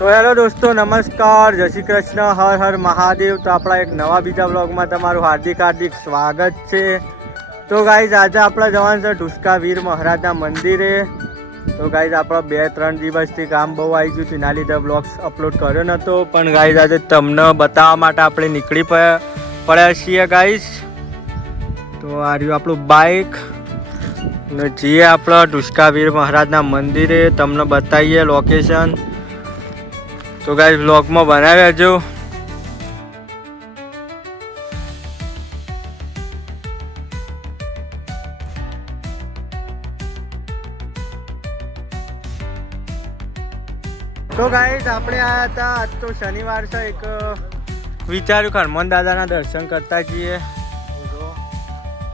તો હેલો દોસ્તો, નમસ્કાર, જય શ્રી કૃષ્ણ, હર હર મહાદેવ. તો આપણા એક નવા બીજા બ્લોગમાં તમારું હાર્દિક સ્વાગત છે. તો ગાઈઝ આજે આપણે જવાનું છે ઢુસકા વીર મહારાજના મંદિરે. તો ગાઈઝ આપણો 2-3 દિવસથી કામ બહુ આવી ગયું હતું, એના લીધે બ્લોગ્સ અપલોડ કર્યો નહોતો. પણ ગાઈઝ આજે તમને બતાવવા માટે આપણે નીકળી પડ્યા છીએ ગાઈઝ. તો આ રહ્યું આપણું બાઇક ને જઈએ આપણે ઢુસકા વીર મહારાજના મંદિરે. તમને બતાવીએ લોકેશન. તો ગાઈસ વ્લોગમાં બનાવી રહેજો. તો ગાઈસ આપણે આવ્યા હતા, આજ તો શનિવાર છે, એક વિચાર્યું કે હનુમાન દાદાના દર્શન કરતા જઈએ.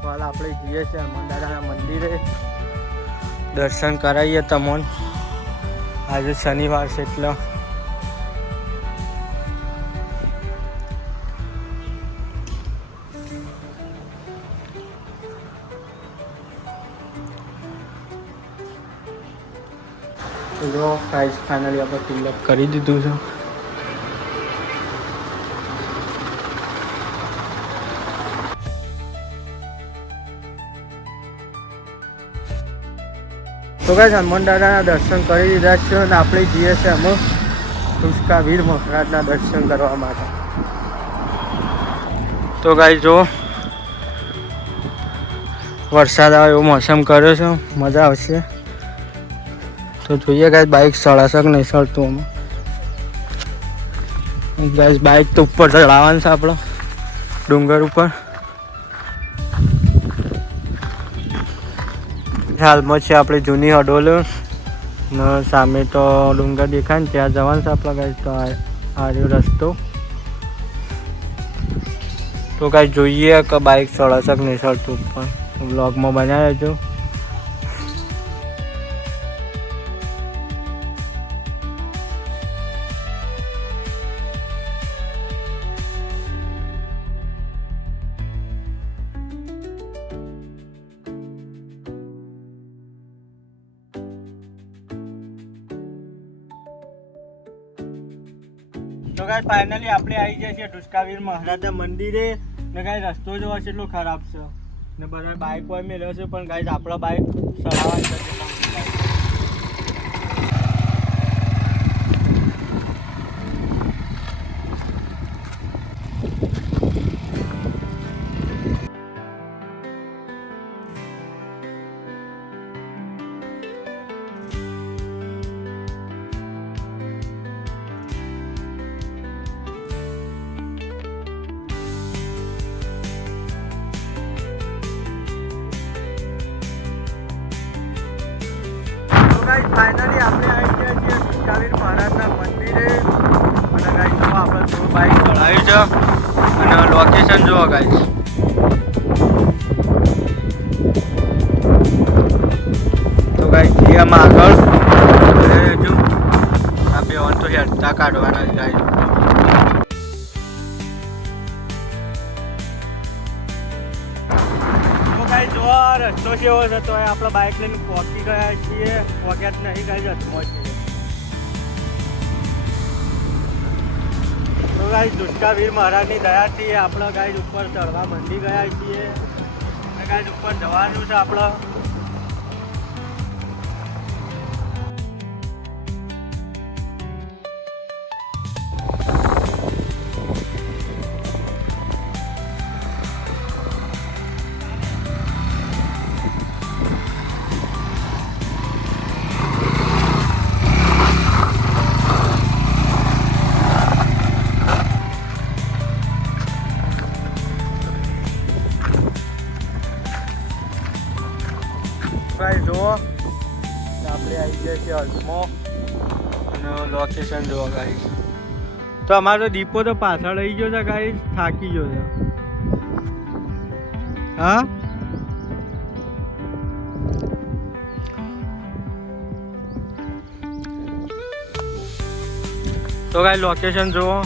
હાલ આપણે જઈએ છીએ હનુમાન દાદાના મંદિરે, દર્શન કરાવીએ તમને. આજે શનિવાર છે એટલે જો ગાઈસ ફાઇનલી આપણે તિલક કરી દીધું છે. તો ગાઈસ હનુમાન દાદાના દર્શન કરી દીધા છે અને આપણે જઈએ છીએ અમે ઢુસકા વીર મહારાજના દર્શન કરવા માટે. તો ગાઈસ જો વરસાદ આવે એવો મોસમ કર્યો છે, મજા આવશે. તો જોઈએ ગાઈસ બાઇક સળાશે કે નહીં સળતું અમે. ગાઈસ બાઇક તો ઉપર ચડાવવાનું છે આપણે ડુંગર ઉપર. હાલમાં છે આપણી જૂની હડોલ ને સામે તો ડુંગર દેખાય ને ત્યાં જવાનું છે આપણે ગાઈસ. તો આ રહ્યો રસ્તો. તો ગાઈસ જોઈએ કે બાઇક ચડાવશે કે નહીં ચડતું ઉપર. વ્લોગમાં બનાવી લેજો. તો ગાઈસ ફાઇનલી આપણે આવી જાય છે ઢુસકા વીર મહારાજના મંદિરે. ને ગાઈસ રસ્તો જોવા છે એટલો ખરાબ છે ને બધા બાઇક હોય મેળવ્યો છે, પણ ગાઈસ આપણા બાઇક ચલાવવાની છે. ફાઇનલી આપણે આવી ગયા છીએ ઢુસકા વીર મહારાજના મંદિરે. અને ગાઈસ જો આપણે થોડું બાઇક ચલાવ્યું છે અને લોકેશન જુઓ ગાઈસ. તો ગાઈસ જઈએ આમાં આગળ રહેજો. આ બે ઓન તો હેડતા કાઢવાના છે ગાઈસ. જો રસ્તો કેવો છે, તો આપણે બાઇક લઈને પહોંચી ગયા છીએ. પહોંચ્યા જ નહીં ગાઈસ, હથમાં છીએ. તો ગાઈસ ઢુસકા વીર મહારાજની દયાથી આપણે ગાઈસ ઉપર ચડવા મંડી ગયા છીએ. અને ગાઈસ ઉપર જવાનું છે આપણે. ગાઈસ જુઓ આપણે આવી ગયા છીએ અજમો અને લોકેશન જુઓ ગાઈસ. તો અમારો દીપો તો પાછળ આવી ગયો છે ગાઈસ, થાકી ગયો છે. હા તો ગાઈસ લોકેશન જુઓ.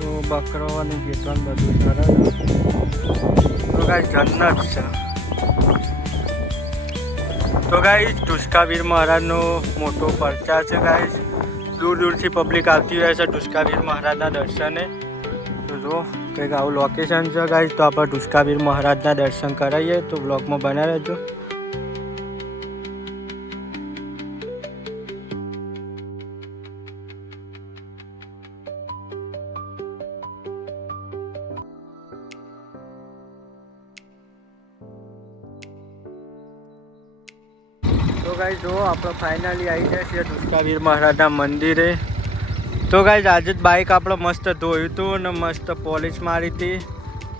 તો બકરો અને જેટલું બધું સરસ. તો ગાઈસ જન્નત છે. તો ગાઈસ ઢુસકા વીર મહારાજનો મોટો પ્રચાર છે ગાઈસ. દૂર દૂરથી પબ્લિક આવતી હોય છે ઢુસકાવીર મહારાજના દર્શને. તો જો કંઈક આવું લોકેશન છે ગાઈઝ. તો આપણે ઢુસકાવીર મહારાજના દર્શન કરાવીએ. તો બ્લોગમાં બના રહેજો. તો ગાઈઝ જો આપણે ફાઇનલી આવી ગયા છીએ ઢુસકાવીર મહારાજના મંદિરે. તો ગાઈઝ આજે જ બાઇક આપણે મસ્ત ધોયું હતું અને મસ્ત પોલિશ મારી હતી.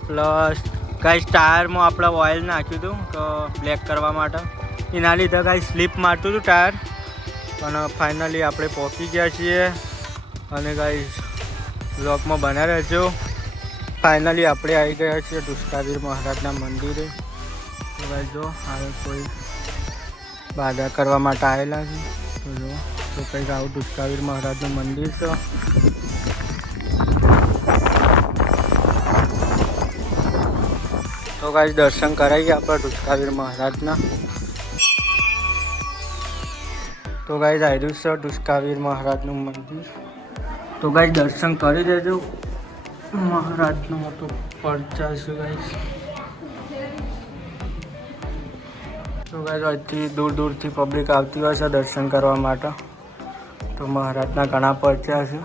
પ્લસ ગાઈઝ ટાયરમાં આપણે ઓઇલ નાખ્યું હતું તો બ્લેક કરવા માટે. એના લીધે ગાઈઝ સ્લીપ મારતું હતું ટાયર. પણ ફાઇનલી આપણે પહોંચી ગયા છીએ અને ગાઈઝ બ્લોગમાં બના રહેજો. ફાઇનલી આપણે આવી ગયા છીએ ઢુસકાવીર મહારાજના મંદિરે. તો ગાઈઝ જો હવે કોઈ બાધા કરવા માટે આવેલા છે. તો જો તો કંઈક આવું ઢુસકાવીર મહારાજનું મંદિર છે. તો ગાઈઝ દર્શન કરાવીએ આપણે ઢુસકાવીર મહારાજના. તો ગાઈઝ આવ્યું છે ઢુસકાવીર મહારાજનું મંદિર. તો ગાઈઝ દર્શન કરી દેજો. મહારાજનો મોટો પરચા છે ગાઈઝ. તો ગાઈઝ અહીંથી દૂર દૂરથી પબ્લિક આવતી હોય છે દર્શન કરવા માટે. તો મહારાજના ઘણા પરચા છે.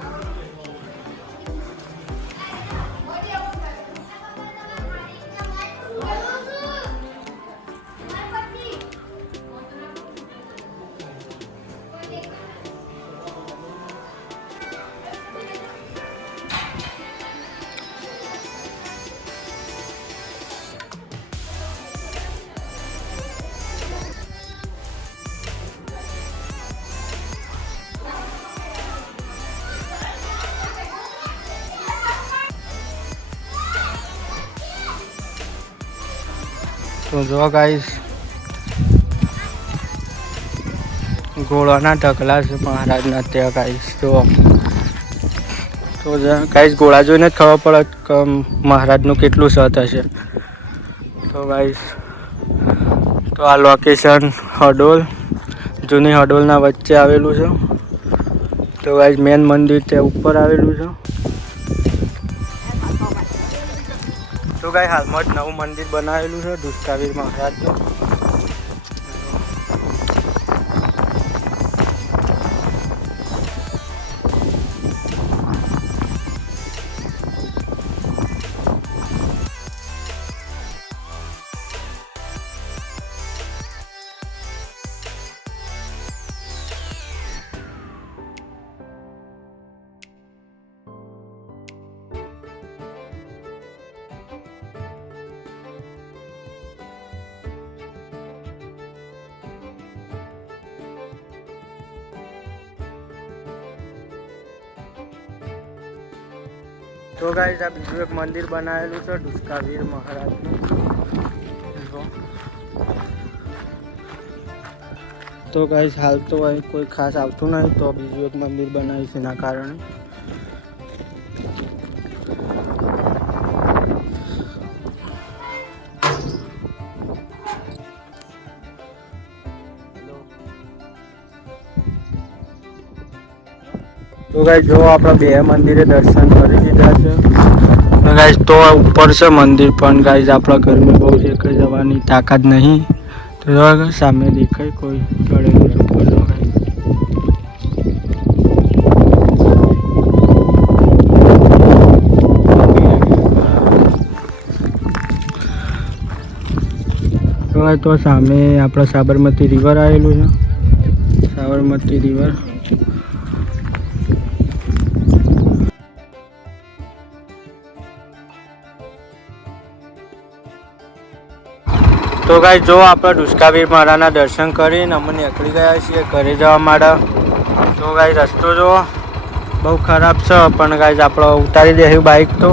તો જો ગાઈઝ ઘોડાના ઢગલા છે મહારાજના ત્યાં ગાઈઝ. તો ગાઈઝ ઘોડા જોઈને જ ખબર પડે કે મહારાજનું કેટલું સત હશે. તો ગાઈઝ તો આ લોકેશન હડોલ જૂની હડોલના વચ્ચે આવેલું છે. તો ગાઈઝ મેન મંદિર ત્યાં ઉપર આવેલું છે. તો ગાઈઝ હાલમાં જ નવું મંદિર બનાવેલું છે ઢુસકાવીર મહારાજનું. તો ગાઈઝ આ બીજું એક મંદિર બનાવેલું છે ઢુસકાવીર મહારાજનું. તો ગાઈઝ હાલ તો અહીં કોઈ ખાસ આવતું નહીં. તો બીજું એક મંદિર બનાવ્યું છે એના કારણે. તો ગાઈઝ જો આપણે બે મંદિરે દર્શન કરી દીધા છે. ગાઈઝ તો ઉપર છે મંદિર પણ ગાઈઝ આપણા ઘરમાં બહુ છે કે જવાની તાકાત નહીં. તો સામે દેખાય કોઈ ચડેલું છે ઉપર. તો સામે આપણા સાબરમતી રિવર આવેલું છે. સાબરમતી રિવર. તો ગાઈઝ જો આપણે ઢુસકાવીર મહારાજના દર્શન કરીને અમે નીકળી ગયા છીએ ઘરે જવા માટે. તો ગાઈઝ રસ્તો જો બહુ ખરાબ છે પણ ગાઈઝ આપણે ઉતારી દઈશું બાઇક. તો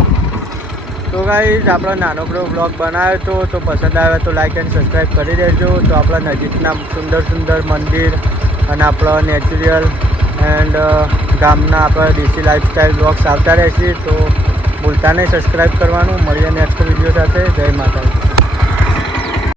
ગાઈઝ આપણો નાનકડો બ્લોગ બનાવ્યો તો પસંદ આવે તો લાઈક એન્ડ સબસ્ક્રાઈબ કરી દેજો. તો આપણા નજીકના સુંદર સુંદર મંદિર અને આપણો નેચરલ એન્ડ ગામના આપણા દેશી લાઈફસ્ટાઈલ બ્લોગ્સ આવતા રહેશે. તો ભૂલતા નહીં સબસ્ક્રાઈબ કરવાનું. મળીએ નેક્સ્ટ વિડીયો સાથે. જય માતાજી.